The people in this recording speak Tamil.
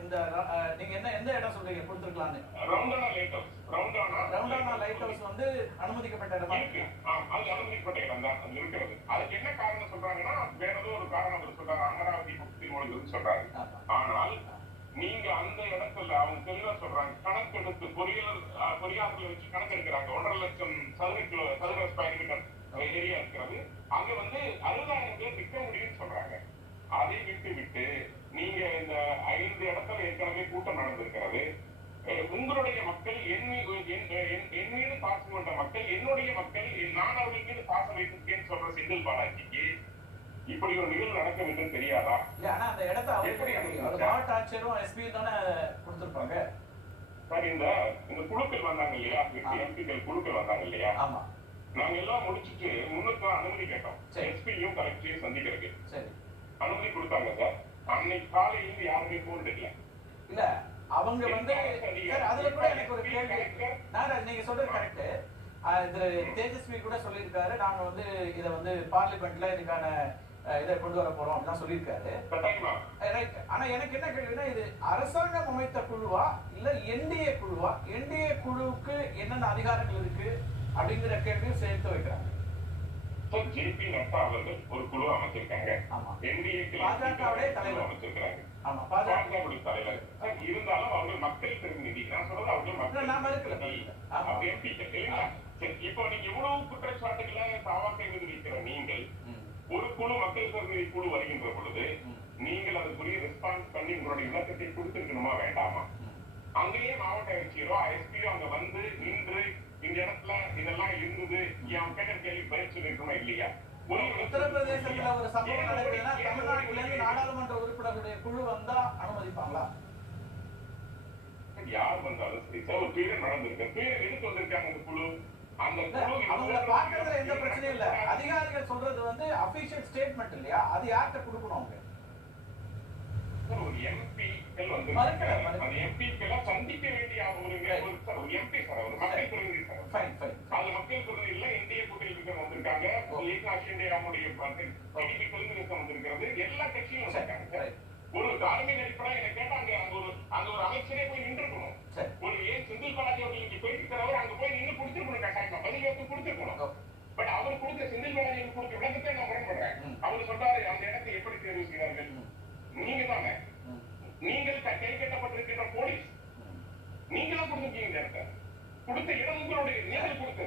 இந்த அஹ், நீங்க என்ன எந்த இடம் சொல்றீங்க? கொடுத்துருக்கலாம்னு. ரவுண்டானா லைட் ஹவுஸ் ரவுண்டானா ரவுண்டானா லைட் ஹவுஸ் வந்து அனுமதிக்கப்பட்ட இடமா? இருக்கு. ஆ, அது அனுமதிக்கப்பட்ட இடம் தான். அது இருக்கிறது. அதுக்கு என்ன காரணம் சொல்றாங்கன்னா வேற ஏதோ ஒரு காரணம் அவர் சொல்றாரு. அமராவதி பக்தி மொழிகள் சொல்றாரு. ஆனால் நீங்க அந்த இடத்துல அவங்க தெளிவா சொல்றாங்க. கணக்கெடுத்து பொறியியல் பொறியாளர்களை வச்சு கணக்கெடுக்கிறாங்க. ஒன்றரை லட்சம் சதுர கிலோ சதுர ஸ்கொயர் மீட்டர் ஏரியா இருக்கிறது அங்க வந்து அறுபதாயிரம் பேர் நிற்க முடியும்னு சொல்றாங்க. அதை விட்டு விட்டு நீங்க இந்த ஐந்து இடத்துல ஏற்கனவே கூட்டம் நடந்திருக்கிறது. உங்களுடைய மக்கள் என் என்- மீது பாசம் கொண்ட மக்கள் என்னுடைய மக்கள் நான் அவர்கள் மீது பாசம் வைத்திருக்கேன்னு சொல்ற செந்தில் பாலாஜிக்கு இப்படி ஒரு நிகழ்வு நடக்கும் என்று தெரியாதா? ஆனா அந்த இடத்த எப்படி மாவட்ட ஆட்சியரும் தானே கொடுத்திருப்பாங்க. சார் இந்த இந்த குழுக்கள் வந்தாங்க இல்லையா? எம்பிக்கள் குழுக்கள் வந்தாங்க இல்லையா? ஆமா. நாங்க எல்லாம் முடிச்சிட்டு முன்னுக்கு அனுமதி கேட்டோம். எஸ்பியும் கலெக்டரையும் சந்திக்கிறதுக்கு. அனுமதி கொடுத்தாங்க சார். அன்னைக்கு காலையில இருந்து யாருமே போன் இல்ல அவங்க வந்து அதுல கூட எனக்கு ஒரு கேள்வி நாராஜ் நீங்க சொல்றது கரெக்ட் இது தேஜஸ்வி கூட சொல்லியிருக்காரு. நாங்க வந்து இத வந்து பார்லிமெண்ட்ல இதுக்கான இதை கொண்டு வர போறோம் அப்படிலாம் சொல்லியிருக்காரு. ஆனா எனக்கு என்ன கேள்வினா இது அரசாங்கம் அமைத்த குழுவா? இல்ல என்டிஏ குழுவா? என்டிஏ குழுவுக்கு என்னென்ன அதிகாரங்கள் இருக்கு? அப்படிங்கிற கேள்வியும் சேர்த்து வைக்கிறாங்க. நட்டா அவர்கள் ஒரு குழு அமைச்சிருக்காங்க. பாஜகவுடைய தலைவர். பாஜக. பாஜகவுடைய தலைவர். இருந்தாலும் அவர்கள் மக்கள் பிரதிநிதி. நான் சொல்றது அவர்கள் மக்கள் இல்லைங்களா? சரி, இப்போ நீங்க இவ்வளவு குற்றச்சாட்டுகளை தாவாக்கை மீது வைக்கிற நீங்கள் ஒரு குழு மக்கள் பிரதிநிதி குழு வருகின்ற பொழுது நீங்கள் அதுக்குரிய ரெஸ்பான்ஸ் பண்ணி உங்களுடைய விளக்கத்தை கொடுத்திருக்கணுமா வேண்டாமா. அங்கேயே மாவட்ட ஆட்சியரோ எஸ்பியோ அங்க வந்து நின்று இடத்துல இதெல்லாம் இருந்தது என் கேட்ட கேள்வி பதில் சொல்லிருக்கணும் இல்லையா? ஒரு உத்தரப்பிரதேசத்துல ஒரு சம்பவம் நடக்குதுன்னா தமிழ்நாட்டுல இருந்து நாடாளுமன்ற உறுப்பினர்களுடைய குழு வந்தா அனுமதிப்பாங்களா? யார் வந்தாலும் சரி சார் ஒரு பீரியட் நடந்திருக்கு பீரியட் எதுக்கு வந்திருக்காங்க அந்த குழு? அந்த குழு அவங்கள பாக்குறதுல எந்த பிரச்சனையும் இல்ல. அதிகாரிகள் சொல்றது வந்து அபிஷியல் ஸ்டேட்மெண்ட் இல்லையா? அது யார்கிட்ட கொடுக்கணும் அவங்க? ஒரு எம்பிக்கள் வந்து எம்பிக்களை சந்திக்க வேண்டிய ஒரு எம்பி சார் ஒரு மக்கள் அது மக்கள் பிரதிநிதிகள் இந்திய கூட்டணி இருக்கிற வந்திருக்காங்க. டிடிபி தெலுங்கு வந்திருக்கிறது. எல்லா கட்சியும் வந்திருக்காங்க. ஒரு தார்மீக அடிப்படை என்ன கேட்டா அங்க அங்க ஒரு அங்க ஒரு அமைச்சரே போய் நின்றுக்கணும் ஒரு ஏன் செந்தில் பாலாஜி அவர்கள் இங்க இருக்கிறவர் அங்க போய் நின்று கொடுத்துருக்கணும் கட்டாயமா. பதில் வைத்து கொடுத்துருக்கணும். பட் அவர் கொடுத்த செந்தில் பாலாஜி கொடுத்த விளக்கத்தை நான் முரண்படுறேன் ம். அவர் சொல்றாரு அந்த இடத்தை எப்படி தேர்வு செய்கிறார்கள் ம், நீங்க தானே ம், நீங்கள் க- கை கொடுத்த இடம் உங்களுடைய நீங்கள் கொடுத்தது